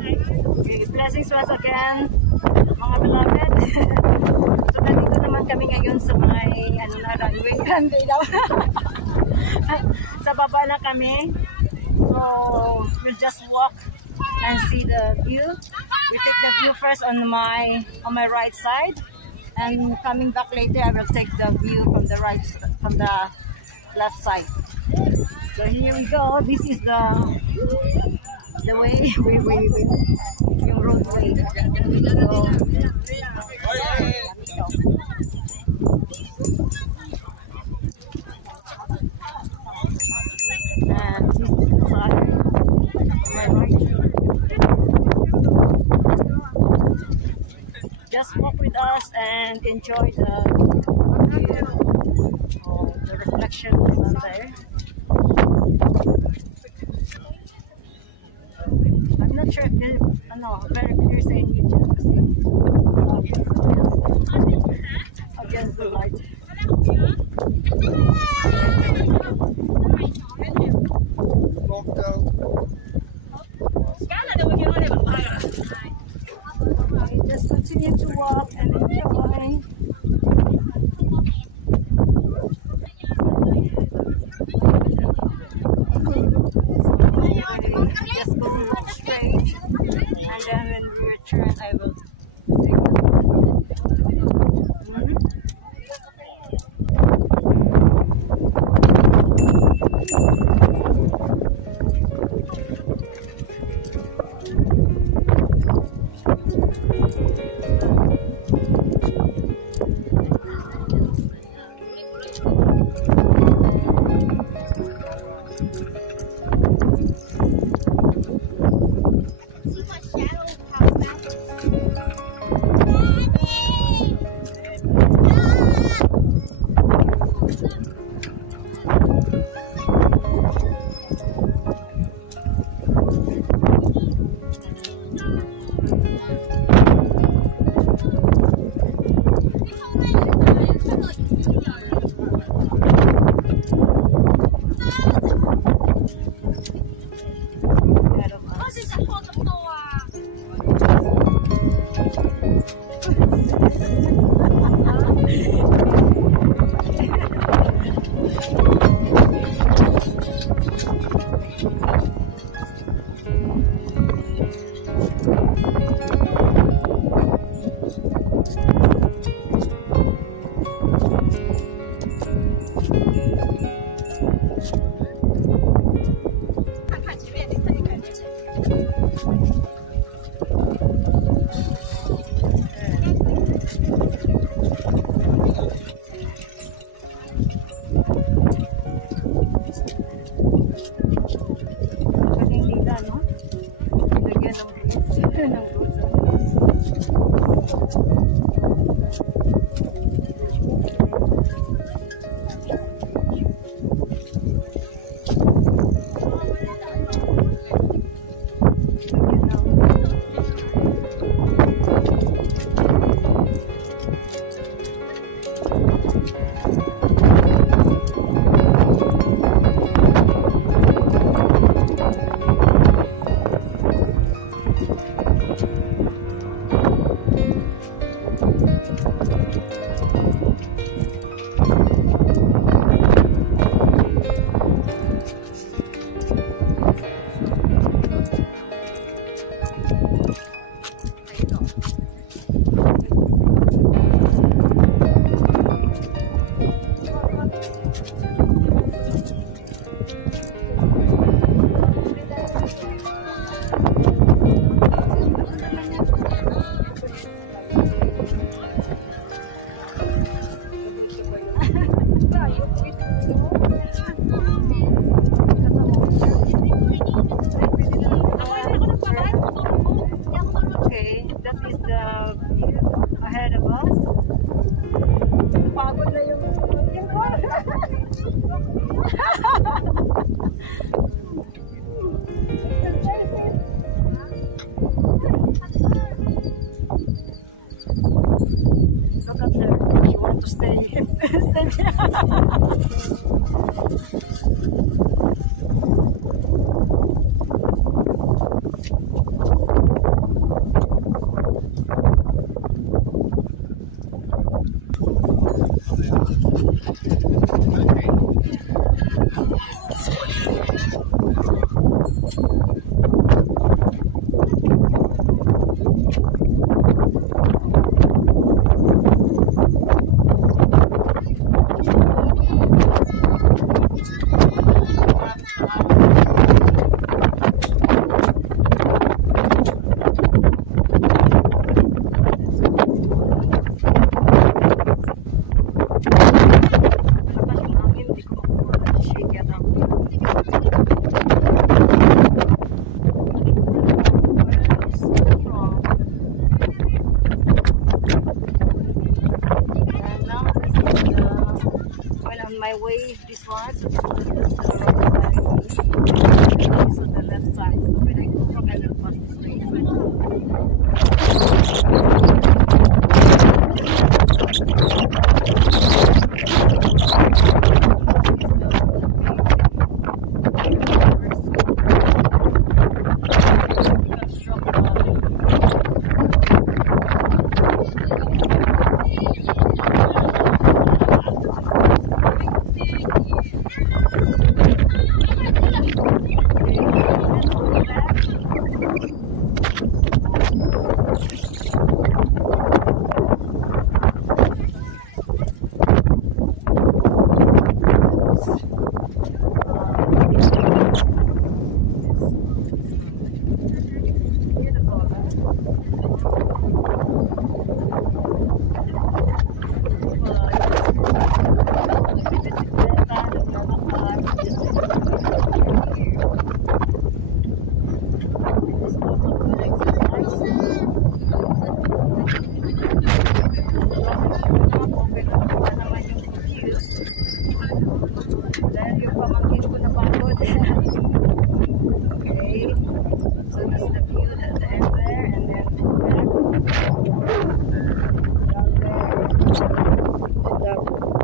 Okay, blessings once again, mga beloved. So, nandito naman kami ngayon sa may, runway daw. Sa baba na kami. So, we'll just walk and see the view. We take the view first on my right side, and coming back later, I will take the view from the left side. So here we go. This is the way yung roadway. So, and this is the side on my right. Just walk with us and enjoy the reflection of the sun there. I'm not sure if very clear sa inyo dyan kasi against the light. Okay, just continue to walk and enjoy. Just go straight, and then when we return, I will take the That's the view at the end there, and then back down there, and the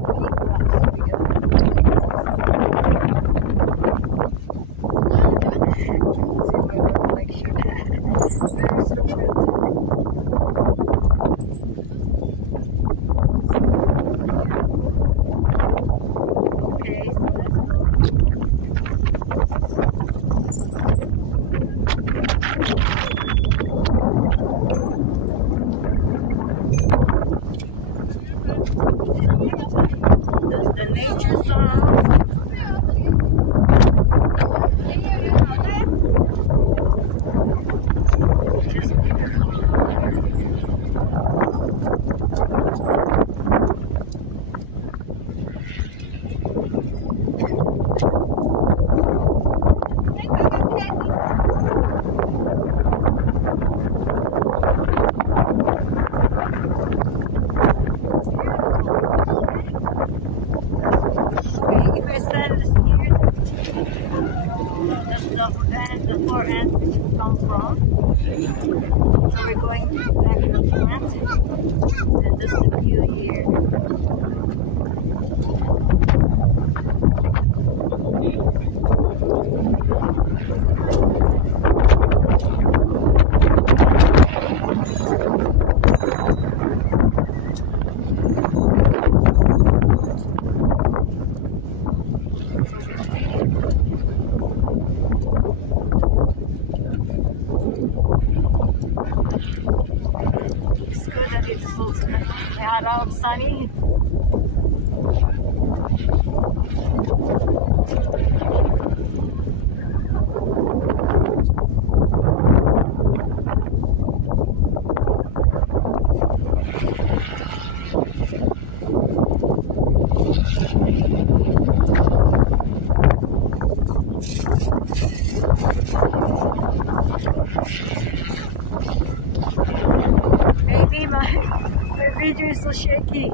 big rocks. Very stupid. Okay, so let's go. That's the nature song. If I stand here, that's the far end which we come from. So we're going back to the front, and this is the view here. It's good that it's so sunny. Maybe my video is so shaky.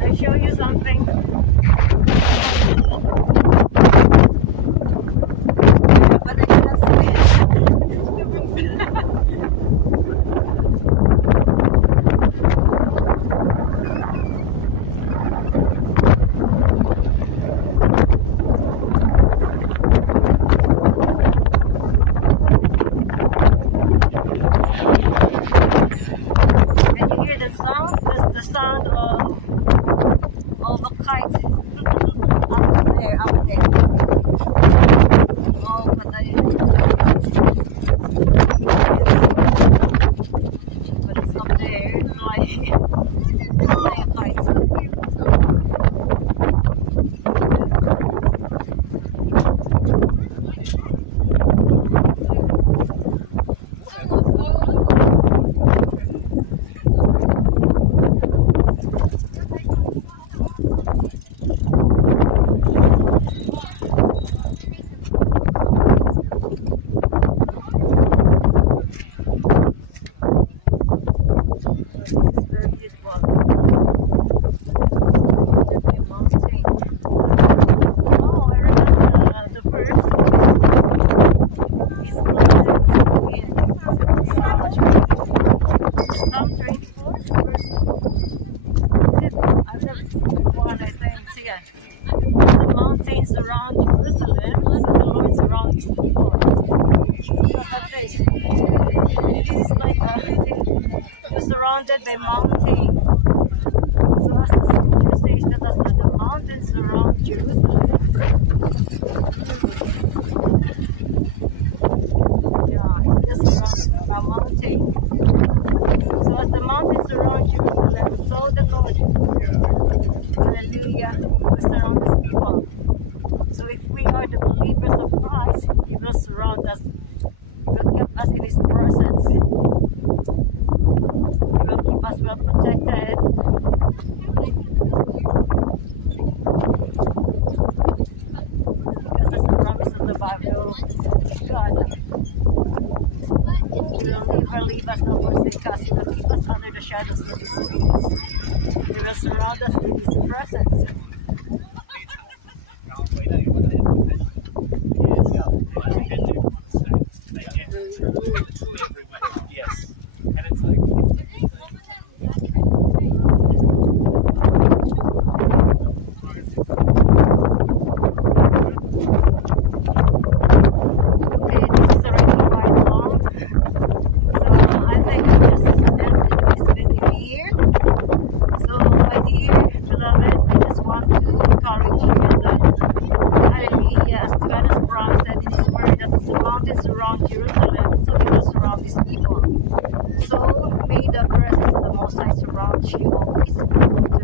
I show you something. But I cannot see it. Can you hear the sound? That's the sound of a kite up there. Oh, but it's up there flying a kite. The mountains around Jerusalem, the Lord's around these people. This is like you're surrounded by mountains. So as the scripture says that the mountains surround Jerusalem. Yeah, it's just around a mountain. So as the mountains surround Jerusalem, so the Lord, hallelujah, will surround His people. So if we are the believers of Christ, He will surround us. He will keep us in His presence. He will keep us well protected. Because that's the promise of the Bible. God, He will never leave us nor forsake us. He will keep us under the shadows of His wings. He will surround us with His presence. Around Jerusalem, so He will surround His people. So may the presence of the Most High surround you always. So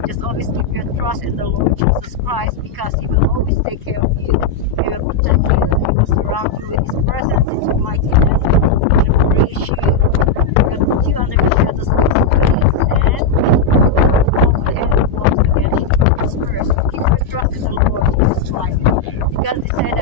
just always keep your trust in the Lord Jesus Christ, because He will always take care of you. He will protect you. He will surround you with His presence, His mightiness. He will embrace you. He will put you under the shadows of His wings, and all the enemy walks against you. First, keep your trust in the Lord Jesus Christ, because He said